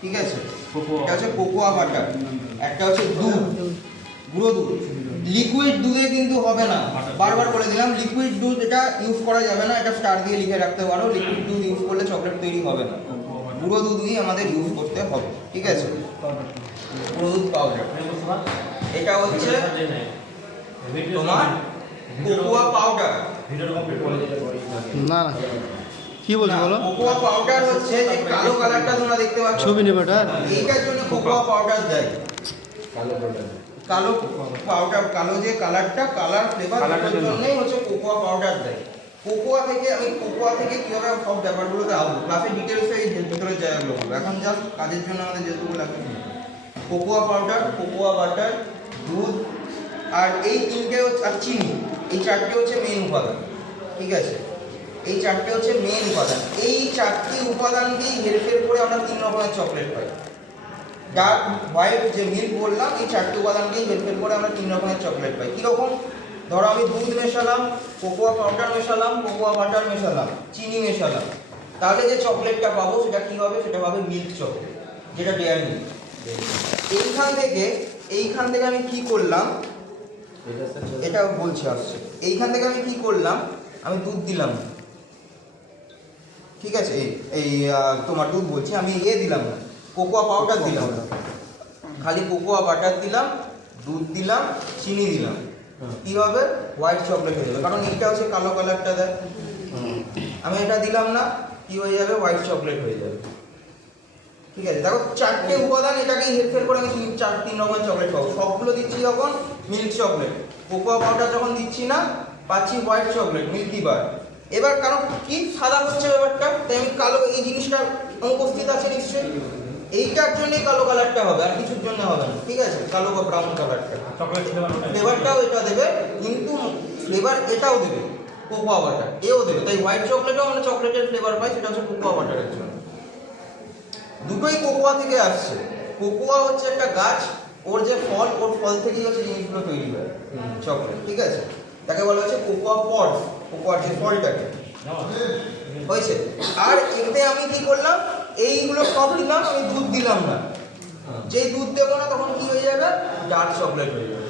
ঠিক আছে, এটা হচ্ছে কোকোয়া বাটার, একটা হচ্ছে দুধ, গুঁড়ো দুধ। লিকুইড দুধে কিন্তু হবে না, বারবার বলে দিলাম লিকুইড দুধ এটা ইউজ করা যাবে না, এটা স্টার দিয়ে লিখে রাখতে পারো। লিকুইড দুধ ইউজ করলে চকলেট তৈরি হবে না, গুঁড়ো দুধই আমাদের ইউজ করতে হবে। ঠিক আছে, গুঁড়ো দুধ পাউডার। এটা হচ্ছে তোমার কোকোয়া পাউডার। না না কি বলছো বলো। কোকোয়া পাউডার হচ্ছে যে কালো কালারটা তোমরা দেখতে পাচ্ছ, ছবি নেবে ওটা। এইটার জন্য কোকোয়া পাউডার দেয়। কালো পাউডার, কালো যে কালারটা, কালার ফ্লেভার জন্যই হচ্ছে কোকোয়া পাউডার দেয়। কোকোয়া থেকে কিভাবে সব ব্যাপারগুলোতে আসবো, ক্লাসে ডিটেলসে এই ভিতরের জায়গাগুলো হবে। এখন জাস্ট কাজের জন্য আমাদের যেটুকু লাগবে কোকোয়া পাউডার, কোকোয়া বাটার, দুধ আর এই তিনটে হচ্ছে, আর চিনি, এই চারটে হচ্ছে মেন উপাদান। ঠিক আছে, এই চারটে হচ্ছে মেন উপাদান। এই চারটি উপাদানকেই হেরফের করে আমরা তিন রকমের চকলেট পাই। ডার্ক, হোয়াইট, যে মিল্ক বললাম, এই চারটি উপাদানকেই হেরফের করে আমরা তিন রকমের চকলেট পাই। কীরকম? ধরো আমি দুধ মেশালাম, কোকোয়া পাউডার মেশালাম, কোকোয়া বাটার মেশালাম, চিনি মেশালাম, তাহলে যে চকলেটটা পাবো সেটা কী হবে? সেটা হবে মিল্ক চকলেট, যেটা ডেয়ারি মিল্ক। এইখান থেকে আমি কি করলাম, এটা বলছি আসছে। এইখান থেকে আমি কি করলাম, আমি দুধ দিলাম, ঠিক আছে, এই তোমার দুধ বলছি, আমি দিলাম না, কোকোয়া পাউডার দিলাম না, খালি কোকোয়া বাটার দিলাম, দুধ দিলাম, চিনি দিলাম, কি হবে? হোয়াইট চকলেট হয়ে যাবে, কারণ এইটা হচ্ছে কালো কালারটা দেয়। আমি এটা দিলাম না, কি হয়ে যাবে? হোয়াইট চকলেট হয়ে যাবে। ঠিক আছে, দেখো চারটে উপাদান এটাকেই হেরফের করে আমি তিন রকমের চকলেট পাবো। সবগুলো দিচ্ছি যখন মিল্ক চকলেট, কোকোয়া পাউডার যখন দিচ্ছি না, পাচ্ছি হোয়াইট চকলেট, মিল্কি বার। এবার কারণ কি সাদা হচ্ছে ব্যাপারটা, তাই আমি কালো, এই জিনিসটা অনুপস্থিত আছে নিশ্চয়ই, এইটার জন্যই কালো কালারটা হবে, আর কিছুর জন্য হবে না। ঠিক আছে, কালো বা ব্রাউন কালারটা, চকলেট ফ্লেভারটাও এটা দেবে, কিন্তু ফ্লেভার এটাও দেবে, কোকোয়া বাটার এও দেবে। তাই হোয়াইট চকলেটও আমরা চকলেটের ফ্লেভার পাই, সেটা হচ্ছে কোকোয়া বাটারের জন্য। দুটোই কোকোয়া থেকে আসছে। কোকোয়া হচ্ছে একটা গাছ, ওর যে ফল, ওর ফল থেকেই হচ্ছে জিনিসগুলো তৈরি হয় চকলেট। ঠিক আছে, তাকে বলা হচ্ছে কোকোয়া পড, কোকোয়ার যে ফলটাকে হয়েছে। আর এতে আমি কি করলাম, এইগুলো সব দিলাম, আমি দুধ দিলাম না। যেই দুধ দেবো না তখন কি হয়ে যাবে? ডার্ক চকলেট হয়ে যাবে।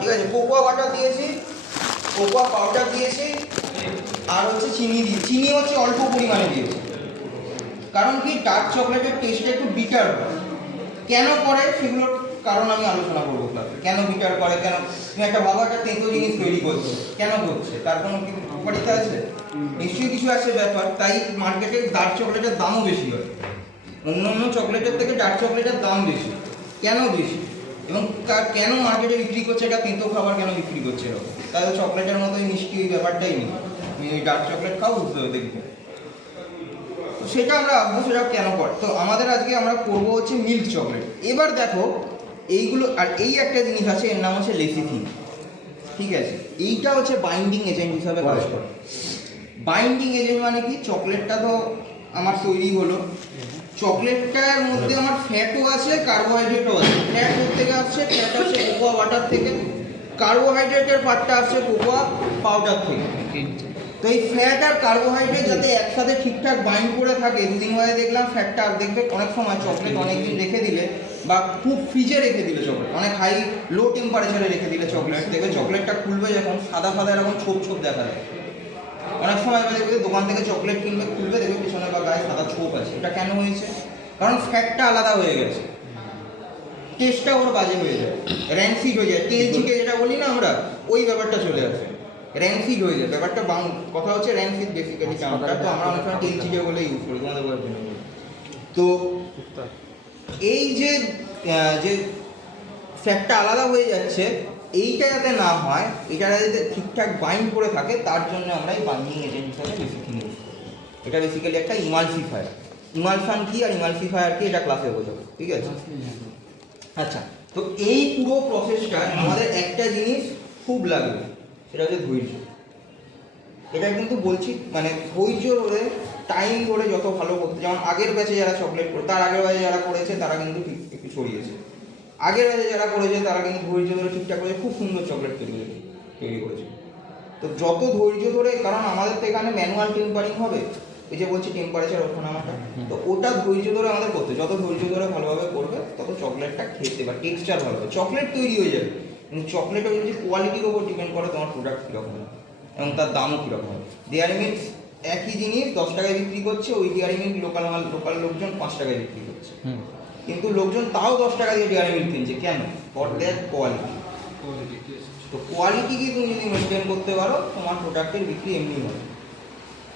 ঠিক আছে, কোকোয়া বাটার দিয়েছি, কোকোয়া পাউডার দিয়েছি, আর হচ্ছে চিনি দিয়েছি। চিনি হচ্ছে অল্প পরিমাণে দিয়েছি, কারণ কি ডার্ক চকলেটের টেস্টটা একটু বিটার হয়। কেন করে সেগুলোর কারণ আমি আলোচনা করবো ক্লাসে। কেন বিটার করে, কেন তুমি একটা ভালো একটা তেঁতো জিনিস তৈরি করছো, কেন করছে, তার কোনো কি উপকারিতা আছে? নিশ্চয়ই কিছু আছে ব্যাপার। তাই মার্কেটে ডার্ক চকলেটের দামও বেশি হয়, অন্য চকলেটের থেকে ডার্ক চকলেটের দাম বেশি। কেন বেশি, এবং কেন মার্কেটে বিক্রি করছে এটা তেঁতো খাবার কেন বিক্রি করছে এরকম? তাহলে চকলেটের মতোই মিষ্টি ওই ব্যাপারটাই নেই। তুমি ওই ডার্ক চকলেট খাও, বুঝতে হবে, দেখবে। তো সেটা আমরা আসবো, সেটা কেন করে। তো আমাদের আজকে আমরা করবো হচ্ছে মিল্ক চকলেট। এবার দেখো এইগুলো, আর এই একটা জিনিস আছে, এর নাম হচ্ছে লেসিথিন। ঠিক আছে, এইটা হচ্ছে বাইন্ডিং এজেন্ট হিসাবে কাজ করে। বাইন্ডিং এজেন্ট মানে কি? চকলেটটা তো আমার তৈরি হলো, চকলেটটার মধ্যে আমার ফ্যাটও আছে, কার্বোহাইড্রেটও আছে। ফ্যাট থেকে আসছে, ফ্যাট আসছে কোকোয়া বাটার থেকে, কার্বোহাইড্রেটের পার্টটা আসছে কোকোয়া পাউডার থেকে। তো এই ফ্যাট আর কার্বোহাইড্রেট যাতে একসাথে ঠিকঠাক বাইন্ড করে থাকে, দুদিন হয়ে দেখলাম ফ্যাটটা, আর দেখবে অনেক সময় চকলেট অনেকদিন রেখে দিলে, বা খুব ফ্রিজে রেখে দিলে চকলেট, অনেক হাই লো টেম্পারেচারে রেখে দিলে চকলেট, দেখবে চকলেটটা খুলবে যখন সাদা সাদা এরকম ছোপ ছোপ দেখা যায়। অনেক সময় দেখবে দোকান থেকে চকলেট কিনবে, খুলবে দেখবে পিছনে বা গায়ে সাদা ছোপ আছে। এটা কেন হয়েছে? কারণ ফ্যাটটা আলাদা হয়ে গেছে, টেস্টটা ওর বাজে হয়ে যায়, র্যানসিড হয়ে যায়, তেল ছিটে যেটা বলি না আমরা, ওই ব্যাপারটা চলে আসে, র্যানসিড হয়ে যায় ব্যাপারটা। কথা হচ্ছে র্যানসিড বেসিক্যালি টার্মটা, তো আমরা অনেক সময় তেল ছিটে বলে ইউজ করি তোমাদের বলার জন্য। তো এই যে ফ্যাটটা আলাদা হয়ে যাচ্ছে, এইটা যাতে না হয়, এটা যাতে ঠিকঠাক বাইন্ড করে থাকে, তার জন্য আমরা এই বাইন্ডিং এজেন্ট হিসাবে লেসিথিন ইউজ করি। এটা বেসিক্যালি একটা ইমালসিফায়ার। ইমালশন কি আর ইমালসিফায়ার কি, এটা ক্লাসে বোঝাবো। ঠিক আছে, আচ্ছা। তো এই পুরো প্রসেসটা আমাদের একটা জিনিস খুব লাগবে, সেটা হচ্ছে ধৈর্য। এটা কিন্তু বলছি মানে ধৈর্য ধরে, টাইম ধরে যত ভালো করতে, যেমন আগের ব্যাচে যারা চকলেট করে, তার আগের ব্যাচে যারা করেছে তারা কিন্তু ঠিক একটু ছড়িয়েছে। আগের ব্যাচে যারা করেছে তারা কিন্তু ধৈর্য ধরে ঠিকঠাক করে খুব সুন্দর চকলেট তৈরি করেছে। তো যত ধৈর্য ধরে, কারণ আমাদের তো এখানে ম্যানুয়াল টেম্পারিং হবে, এই যে বলছি টেম্পারেচার ওঠানামাটা, তো ওটা ধৈর্য ধরে আমাদের করতে, যত ধৈর্য ধরে ভালোভাবে করবে তত চকলেটটা খেতে বা টেক্সচার ভালো হবে, চকলেট তৈরি হয়ে যাবে। কিন্তু চকলেটের যদি কোয়ালিটির উপর ডিপেন্ড করে তোমার প্রোডাক্ট কীরকম হবে এবং তার দামও কীরকম হবে। ডেয়ারি মিল্ক একই জিনিস 10 টাকায় বিক্রি করছে, ওই ডেয়ারি মিল্ক লোকাল লোকজন 5 টাকায় বিক্রি করছে, কিন্তু লোকজন তাও 10 টাকা দিয়ে ডেয়ারি মিল্ক কিনছে। কেন? For that quality. তো কোয়ালিটিকে তুমি যদি মেনটেন করতে পারো তোমার প্রোডাক্টের বিক্রি এমনি হবে।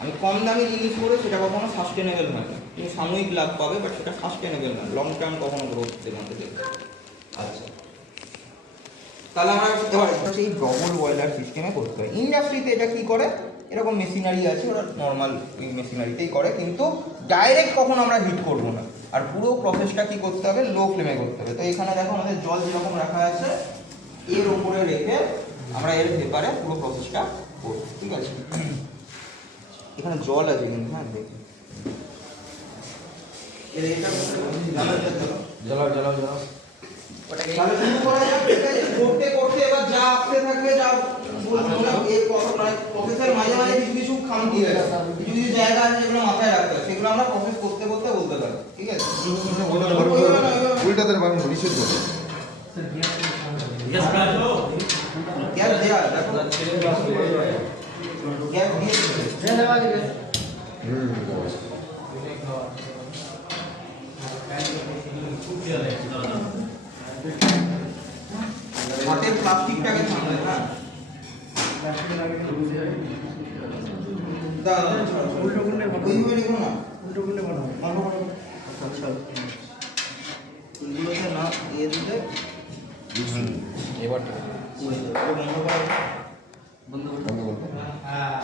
আমি কম দামি জিনিস করে সেটা কখনো সাস্টেনেবল হয় না, তুমি সাময়িক লাভ পাবে বাট সেটা সাস্টেনেবল না, লং টার্ম কখনো গ্রোথ দেখাতে দেবে। আচ্ছা, তাহলে আমরা এবার এই ডবল বয়লার সিস্টেমে করতে হয়। ইন্ডাস্ট্রিতে এটা কি করে, এরকম মেশিনারি আছে, ওরা নর্মাল ওই মেশিনারিতেই করে, কিন্তু ডাইরেক্ট কখনো আমরা হিট করবো না। আর পুরো প্রসেসটা কি করতে হবে, লো ফ্লেমে করতে হবে। তো এখানে দেখো আমাদের জল যেরকম রাখা আছে এর উপরে রেখে আমরা এর ভেপারে পুরো প্রসেসটা করবো, ঠিক আছে? এখানে জল আছে কিন্তু, হ্যাঁ দেখি তাহলে শুরু করা যাক, ঠিক আছে? করতে করতে এবার যা আসতে থাকবে, যা প্রসেসের মাঝে মাঝে কিছু কিছু খামতি হয়ে গেছে, কিছু কিছু জায়গা আছে যেগুলো মাথায় রাখতে হবে, সেগুলো আমরা প্রসেস করতে করতে বলতে পারি, ঠিক আছে? উল্টাতে পারবো রিসেট করতে। গ্যাস দেওয়া, দেখো গ্যাস দিয়ে হাতের প্লাস্টিকটাকে সামনে, হ্যাঁ ওইভাবে লিখো না, আচ্ছা ফুলগুলোতে না দিয়ে দিলে এবার বন্ধ করে বন্ধ করতে হ্যাঁ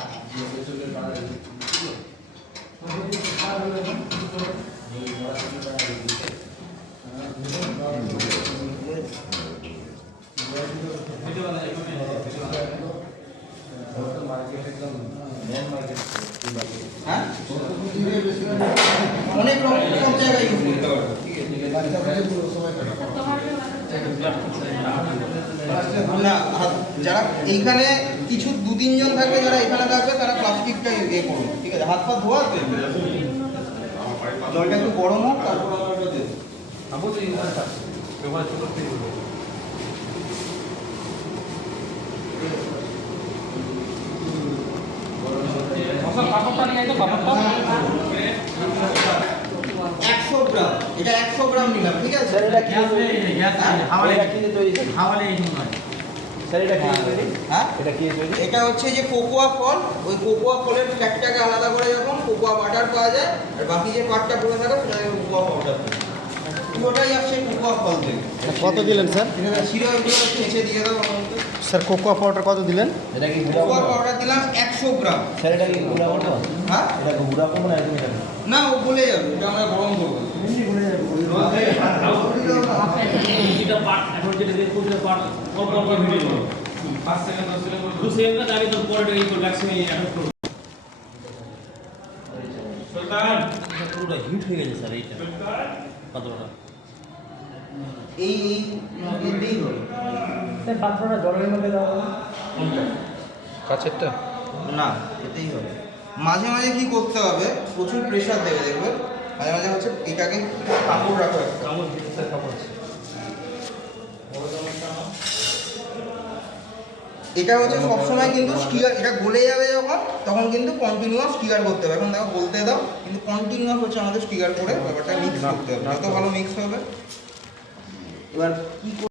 অনেক রকম সব জায়গায় ইউজ করতে পারবো, ঠিক আছে? না যারা এইখানে কিছু 2-3 জন থাকবে, যারা এখানে থাকবে তারা প্লাস্টিকটা ইয়ে করুন, ঠিক আছে? হাত পা ধোয়া জলটা একটু গরম হোক, তারপর আমরা ওটা দেবো। একশো গ্রাম, এটা 100 গ্রাম নিলাম, ঠিক আছে? হ্যাঁ এটা হচ্ছে যে কোকোয়া ফল, ওই কোকোয়া ফলের ফ্যাটটাকে আলাদা করে যখন কোকোয়া বাটার পাওয়া যায়, আর বাকি যে পাটটা পড়ে থাকে সেটাকে কোকোয়া পাউডার, পুরোটাই আসছে কোকোয়া ফল থেকে। কত দিলেন স্যার? ছিঁড়ে ওইগুলো ছেঁচে দিয়ে দাও আমাকে। স্যার কোকোয়া পাউডার কত দিলেন? কোকোয়া পাউডার দিলাম 100 গ্রাম। হ্যাঁ না, ও গলে যাবে, এটা আমরা গরম করবো। এই এতেই হবে কাছেরটা না, এতেই হবে। মাঝে মাঝে কি করতে হবে, প্রচুর প্রেশার দেবে, দেখবে মাঝে মাঝে হচ্ছে এটাকে কাপড় রাখো, এটা হচ্ছে সবসময় কিন্তু স্টিয়ার, এটা গলে যাবে যখন তখন কিন্তু কন্টিনিউয়াস স্টিয়ার করতে হবে। এখন দেখো বলতে দাও, কিন্তু কন্টিনিউয়াস হচ্ছে আমাদের স্টিয়ার করে ব্যাপারটা মিক্স করতে হবে, যত ভালো মিক্স হবে। এবার কি